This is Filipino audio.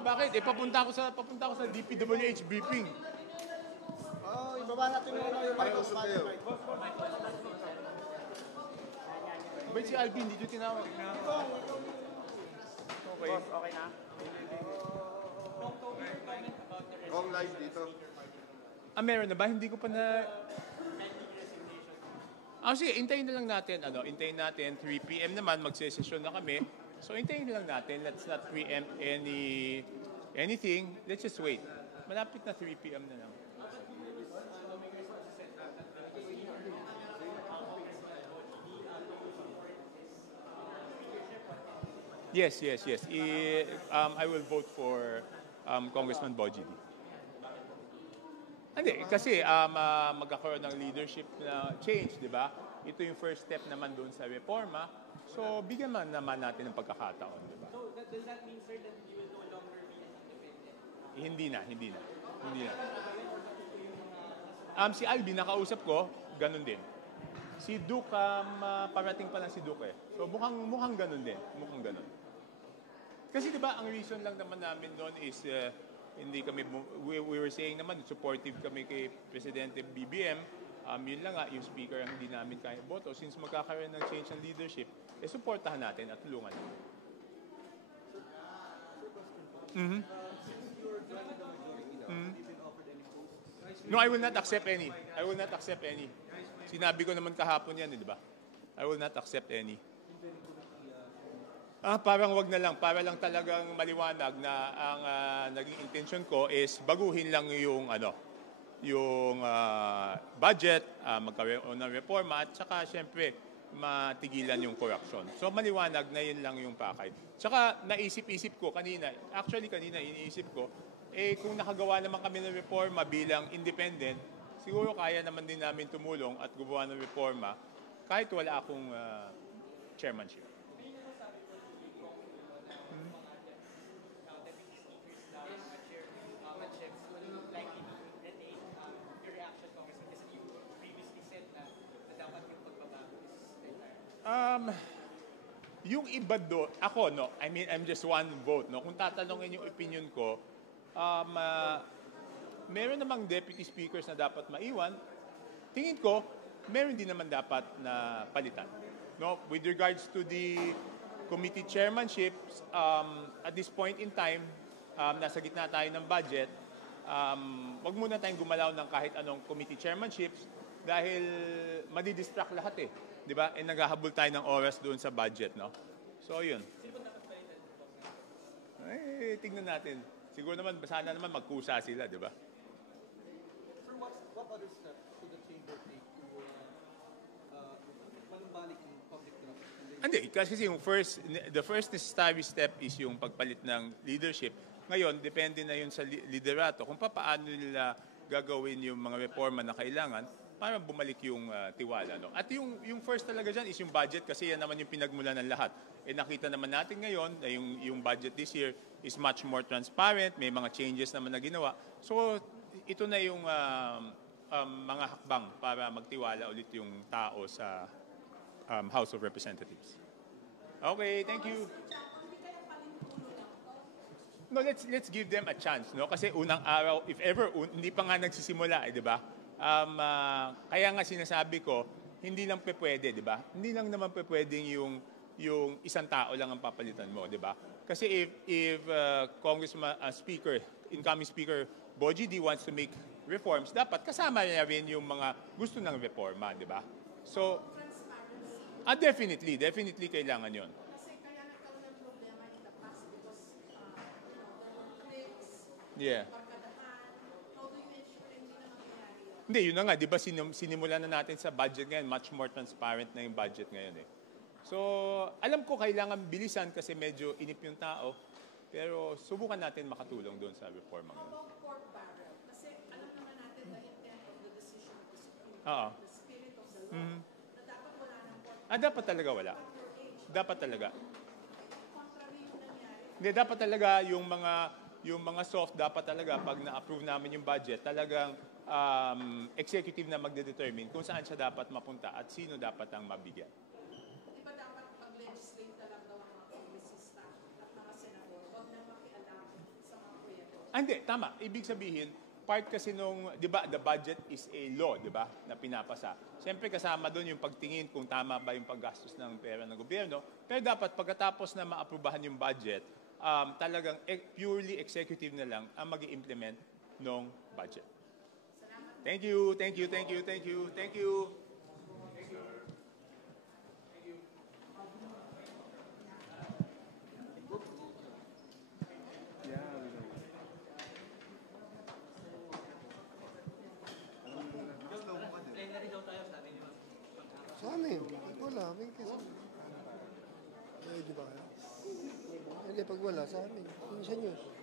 Bakit? Papunta ako sa DPWH briefing. Ibaba natin yung Pakiusap kayo. Ba't si Alvin dito tinawag? Okay. Boss, okay na? Kung live dito. Meron na ba? Hindi ko pa na... Sige, hintayin na lang natin. Hintayin natin. 3 p.m. naman, magsesesyon na kami. So, hintayin na lang natin. Let's not preempt anything. Let's just wait. Malapit na 3 p.m. na lang. Yes. I will vote for Congressman Boji. Hindi, kasi magkakaroon ng leadership na change, di ba? Ito yung first step naman doon sa reforma. So, bigyan naman natin ng pagkakataon, di ba? So, does that mean, sir, that you will no longer be independent? Hindi na. Si Alvin, nakausap ko, ganun din. Si Duke, parating pa lang si Duke eh. So, mukhang ganun din. Mukhang ganun. Kasi di ba, ang reason lang naman namin doon is hindi kami, we were saying naman, supportive kami kay Presidente BBM. Yun lang nga, yung speaker ang hindi namin kaya boto. Since magkakaroon ng change ng leadership, supportahan natin at tulungan natin. No, I will not accept any. Sinabi ko naman kahapon yan, di ba? I will not accept any. Parang wag na lang. Para lang talagang maliwanag na ang naging intention ko is baguhin lang yung budget, magkaroon ng reforma at saka syempre matigilan yung corruption. So maliwanag na yun lang yung pakay. Tsaka naisip-isip ko kanina iniisip ko, kung nakagawa naman kami ng reforma bilang independent, siguro kaya naman din namin tumulong at gumawa ng reforma kahit wala akong chairmanship. Yung iba do, ako I'm just one vote, Kung tatanungin yung opinion ko, meron namang deputy speakers na dapat maiwan. Tingin ko, meron din naman dapat na palitan. With regards to the committee chairmanships, at this point in time, nasa gitna tayo ng budget, wag muna tayong gumalaw ng kahit anong committee chairmanships dahil madidistract lahat eh. Di ba? Naghahabol tayo ng oras doon sa budget, So, yun. Tingnan natin. Siguro naman, sana naman magkusa sila, di ba? Sir, what other steps should the chamber take to manumbalik yung public trust? Hindi, kasi the first necessary step is yung pagpalit ng leadership. Ngayon, depende na yun sa liderato kung paano nila gagawin yung mga reforma na kailangan para bumalik yung tiwala. At yung first talaga dyan is yung budget kasi yan naman yung pinagmulan ng lahat. Nakita naman natin ngayon na yung budget this year is much more transparent, may mga changes naman na ginawa. So, ito na yung mga hakbang para magtiwala ulit yung tao sa House of Representatives. Okay, thank you. No, let's give them a chance, Kasi unang araw, if ever, hindi pa nga nagsisimula, di ba? Kaya nga sinasabi ko, hindi lang pwede, di ba? Hindi lang naman pwedeng yung isang tao lang ang papalitan mo, di ba? Kasi if Congressman incoming Speaker Boji D wants to make reforms, dapat kasama niya rin yung mga gusto ng reforma, di ba? So, definitely kailangan yon. Yeah. Hindi, yun na nga. Di ba sinimulan na natin sa budget ngayon, much more transparent na yung budget ngayon eh. So, alam ko kailangan bilisan kasi medyo inip yung tao, pero subukan natin makatulong doon sa reforma ngayon. How about pork barrel? Kasi alam naman natin the intent of the decision of the Supreme Court, the spirit of the law, na dapat wala ng pork barrel. Dapat talaga wala. Dapat talaga. Contrary yung nangyari. Hindi, dapat talaga yung mga soft, dapat talaga pag na-approve namin yung budget, talagang executive na magde-determine kung saan siya dapat mapunta at sino dapat ang mabigyan. Di ba dapat mag-legislate na lang daw ang mga kongresista at mga senador? Huwag na makialam sa Hindi, tama. Ibig sabihin, part kasi nung, di ba, the budget is a law, di ba, na pinapasa. Siyempre kasama doon yung pagtingin kung tama ba yung paggastos ng pera ng gobyerno. Pero dapat pagkatapos na maaprubahan yung budget, talagang purely executive na lang ang mag-implement ng budget. Thank you, thank you, thank you, thank you, thank you. Sa amin, pag wala, may kasi. Ay, di ba kaya? Hindi, pag wala, sa amin. Hindi sa news.